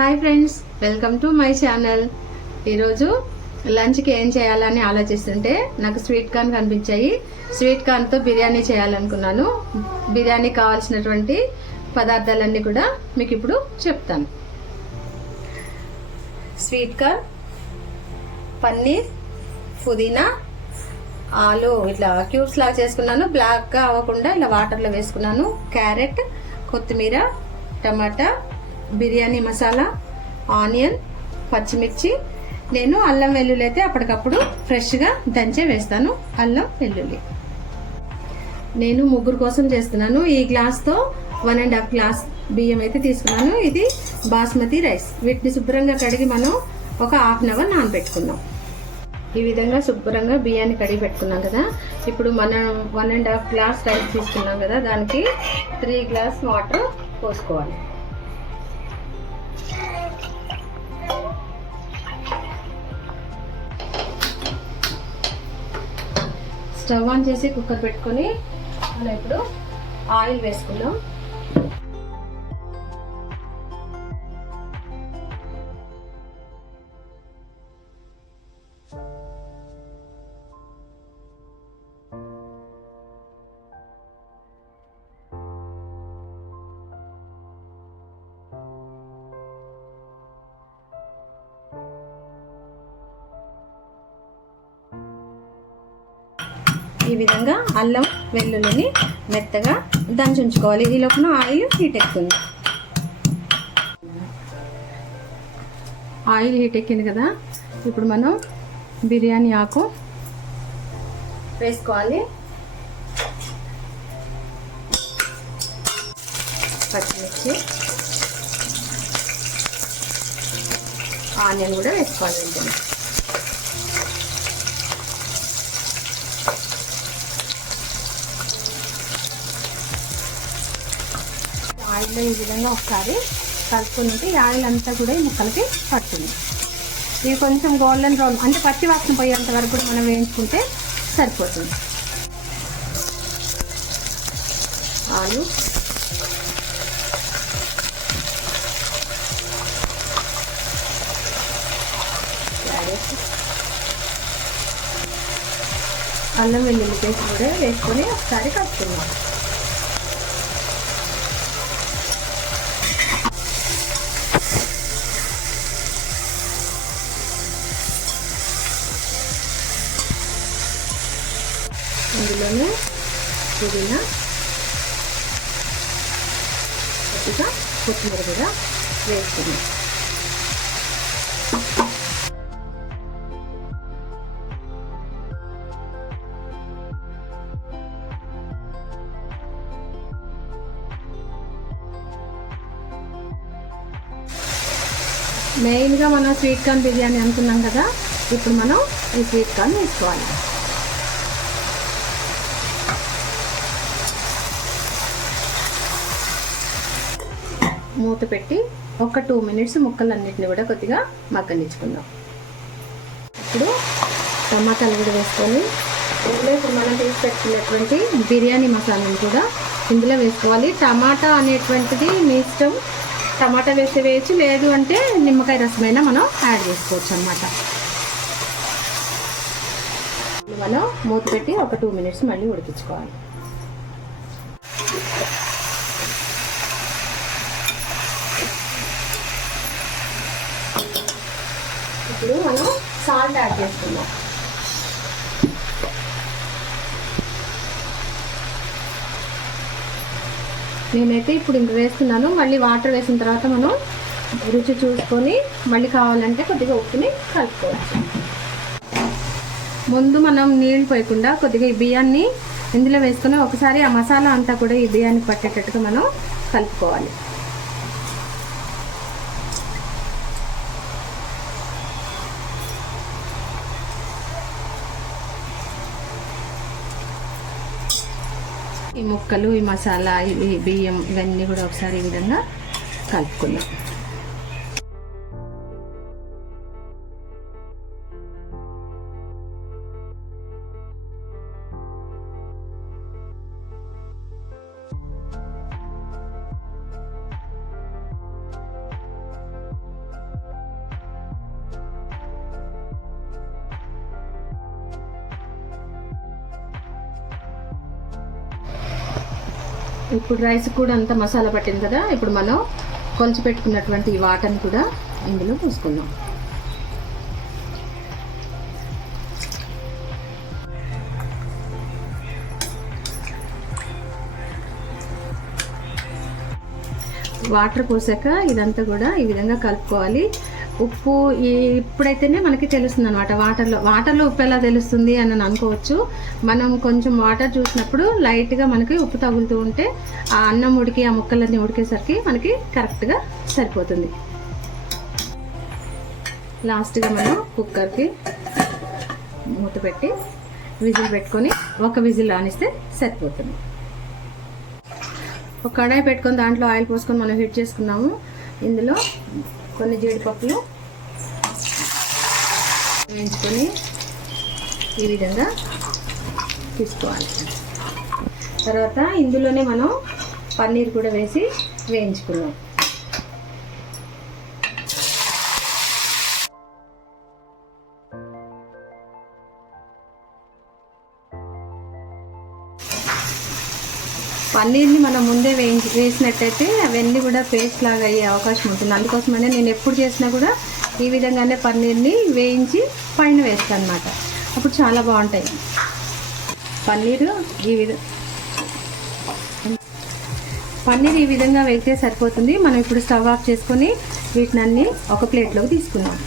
Hi friends welcome to my channel. ఈరోజు లంచ్కి ఏం చేయాలని ఆలోచిస్తుంటే నాకు స్వీట్ కార్న్ కనిపించాయి. స్వీట్ కార్న్తో బిర్యానీ చేయాలనుకున్నాను. బిర్యానీ కావాల్సినటువంటి పదార్థాలన్నీ కూడా మీకు ఇప్పుడు చెప్తాను. స్వీట్ కార్న్ పన్నీర్ పుదీనా ఆలు ఇట్లా క్యూబ్స్ లాగా చేసుకున్నాను. బ్లాక్గా అవ్వకుండా ఇలా వాటర్లో వేసుకున్నాను. క్యారెట్ కొత్తిమీర టమాటా బిర్యానీ మసాలా ఆనియన్ పచ్చిమిర్చి. నేను అల్లం వెల్లుల్లి అయితే అప్పటికప్పుడు ఫ్రెష్గా దంచే వేస్తాను అల్లం వెల్లుల్లి. నేను ముగ్గురు కోసం చేస్తున్నాను. ఈ గ్లాస్తో వన్ అండ్ హాఫ్ గ్లాస్ బియ్యం అయితే తీసుకున్నాను. ఇది బాస్మతి రైస్. వీటిని శుభ్రంగా కడిగి మనం ఒక హాఫ్ అన్ అవర్ నానబెట్టుకున్నాం ఈ విధంగా శుభ్రంగా బియ్యాన్ని కడిగి పెట్టుకున్నాం కదా. ఇప్పుడు మనం one and half glass rice తీసుకున్నాం కదా. దానికి త్రీ గ్లాస్ వాటర్ పోసుకోవాలి. స్టవ్ ఆన్ చేసి కుక్కర్ పెట్టుకొని మనం ఇప్పుడు ఆయిల్ వేసుకుందాం. ఈ విధంగా అల్లం వెల్లుల్లిని మెత్తగా దంచి ఉంచుకోవాలి ఈ లోపల ఆయిల్ హీట్ ఎక్కుతుంది ఆయిల్ హీట్ ఎక్కింది కదా? ఇప్పుడు మనం బిర్యానీ ఆకు వేసుకోవాలి. పచ్చిమిర్చి ఆనియన్ కూడా వేసుకోవాలి ఆయిల్లో ఈ విధంగా ఒకసారి కలుపుకుంటే ఈ ఆయిల్ అంతా కూడా ఈ ముక్కలకి పడుతుంది. ఇవి కొంచెం గోల్డెన్ బ్రౌన్ అంటే పచ్చి వాసన పోయేంత వరకు కూడా మనం వేయించుకుంటే సరిపోతుంది. ఆలు. అల్లం వెల్లుల్లి పేస్ట్ కూడా వేసుకొని ఒకసారి కలుపుతున్నాం ఇందులోనే పుదీనా కొద్దిగా కొత్తిమీర కూడా వేసుకున్నాం మెయిన్గా మనం స్వీట్ కార్న్ బిర్యానీ అనుకున్నాం కదా ఇప్పుడు మనం ఈ స్వీట్ కార్న్ వేసుకోవాలి. మూత పెట్టి ఒక టూ మినిట్స్ ముక్కలన్నిటిని కూడా కొద్దిగా మగ్గనిచ్చుకుందాం. ఇప్పుడు టమాటాలు కూడా వేసుకొని ఇందులో ఇప్పుడు మనం తీసి పెట్టుకున్నటువంటి బిర్యానీ మసాలాను కూడా ఇందులో వేసుకోవాలి. టమాటా అనేటువంటిది మీ ఇష్టం. టమాటా వేస్తే వేయచ్చు లేదు అంటే నిమ్మకాయ రసమైనా మనం యాడ్ చేసుకోవచ్చు అనమాట మనం మూత పెట్టి ఒక టూ మినిట్స్ మళ్ళీ ఉడికించుకోవాలి. ఇప్పుడు మనం సాల్ట్ యాడ్ చేసుకుందాం. నేనైతే ఇప్పుడు ఇంక వేస్తున్నాను. మళ్ళీ వాటర్ వేసిన తర్వాత మనం రుచి చూసుకొని మళ్ళీ కావాలంటే కొద్దిగా ఉప్పుని కలుపుకోవచ్చు. ముందు మనం నీళ్ళు పోయకుండా కొద్దిగా ఈ బియ్యాన్ని ఇందులో వేసుకొని ఒకసారి ఆ మసాలా అంతా కూడా ఈ బియ్యానికి పట్టేటట్టుగా మనం కలుపుకోవాలి. ఈ ముక్కలు ఈ మసాలా ఈ బియ్యం ఇవన్నీ కూడా ఒకసారి ఈ విధంగా కలుపుకుందాం. ఇప్పుడు రైస్ కూడా అంత మసాలా పట్టింది కదా ఇప్పుడు మనం కొలిచి పెట్టుకున్నటువంటి ఈ వాటర్ని కూడా ఇందులో పోసుకుందాం. వాటర్ పోసాక ఇదంతా కూడా ఈ విధంగా కలుపుకోవాలి. ఉప్పు ఈ ఇప్పుడైతేనే మనకి తెలుస్తుంది అనమాట వాటర్లో వాటర్లో ఉప్పు ఎలా తెలుస్తుంది అని అని అనుకోవచ్చు. మనం కొంచెం వాటర్ చూసినప్పుడు లైట్గా మనకి ఉప్పు తగులుతూ ఉంటే ఆ అన్నం ఉడికి ఆ ముక్కలన్నీ ఉడికేసరికి మనకి కరెక్ట్గా సరిపోతుంది. లాస్ట్గా మనం కుక్కర్కి మూత పెట్టి విజిల్ పెట్టుకొని ఒక విజిల్ ఆనిస్తే సరిపోతుంది. ఒక కడాయి పెట్టుకొని దాంట్లో ఆయిల్ పోసుకొని మనం హీట్ చేసుకున్నాము. ఇందులో కొన్ని జీడిపప్పులు వేయించుకొని ఈ విధంగా తీసుకోవాలి. తర్వాత ఇందులోనే మనం పన్నీర్ కూడా వేసి వేయించుకున్నాం. పన్నీర్ని మనం ముందే వేయించి వేసినట్టయితే అవన్నీ కూడా పేస్ట్ లాగా అయ్యే అవకాశం ఉంటుంది. అందుకోసమనే నేను ఎప్పుడు చేసినా కూడా ఈ విధంగానే పన్నీర్ని వేయించి పైన వేస్తాను అనమాట అప్పుడు చాలా బాగుంటాయి. పన్నీరు ఈ విధ పన్నీర్ ఈ విధంగా వేస్తే సరిపోతుంది. మనం ఇప్పుడు స్టవ్ ఆఫ్ చేసుకొని వీటిని అన్ని ఒక ప్లేట్లోకి తీసుకున్నాం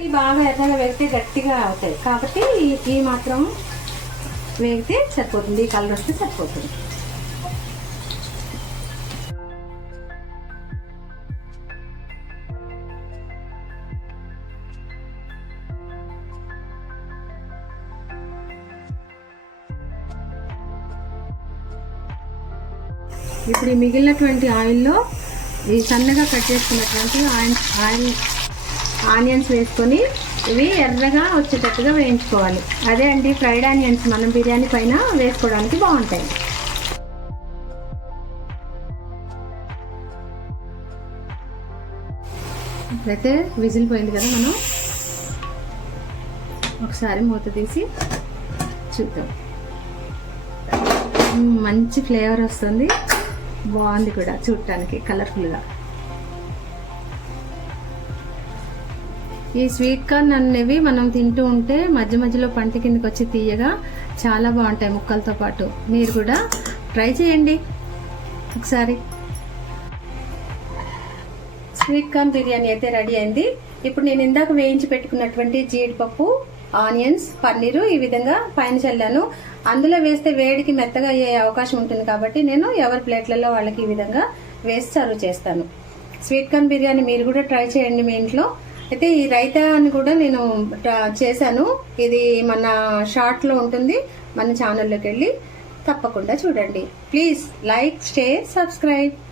ఇవి బాగా ఎర్రగా వేగితే గట్టిగా అవుతాయి. కాబట్టి ఈ- ఈ మాత్రం వేగితే సరిపోతుంది. ఈ కలర్ వస్తే సరిపోతుంది. ఇప్పుడు ఈ మిగిలినటువంటి ఆయిల్లో ఈ సన్నగా కట్ చేసుకున్నటువంటి ఆయిల్ ఆయిల్ ఆనియన్స్ వేసుకొని ఇవి ఎర్రగా వచ్చేటట్టుగా వేయించుకోవాలి. అదే అండి ఫ్రైడ్ ఆనియన్స్ మనం బిర్యానీ పైన వేసుకోవడానికి బాగుంటాయి. ఇప్పుడైతే విజిల్ పోయింది కదా మనం. ఒకసారి మూత తీసి చూద్దాం. మంచి ఫ్లేవర్ వస్తుంది. బాగుంది కూడా చూడటానికి కలర్ఫుల్గా ఈ స్వీట్ కార్న్ అనేవి మనం తింటూ ఉంటే మధ్య మధ్యలో పంట కిందకి వచ్చి తీయగా చాలా బాగుంటాయి ముక్కలతో పాటు. మీరు కూడా ట్రై చేయండి. ఒకసారి. స్వీట్ కార్న్ బిర్యానీ అయితే రెడీ అయింది. ఇప్పుడు నేను ఇందాక వేయించి పెట్టుకున్నటువంటి జీడిపప్పు ఆనియన్స్ పన్నీరు ఈ విధంగా పైన చల్లాను. అందులో వేస్తే వేడికి మెత్తగా అయ్యే అవకాశం ఉంటుంది కాబట్టి నేను ఎవరి ప్లేట్లలో వాళ్ళకి ఈ విధంగా వేసి సర్వ్ చేస్తాను. స్వీట్ కార్న్ బిర్యానీ మీరు కూడా ట్రై చేయండి మీ ఇంట్లో. అయితే ఈ రైతాని కూడా నేను ట్రా- చేశాను. ఇది మన షార్ట్లో ఉంటుంది. మన ఛానల్లోకి వెళ్ళి తప్పకుండా చూడండి. Please like share subscribe.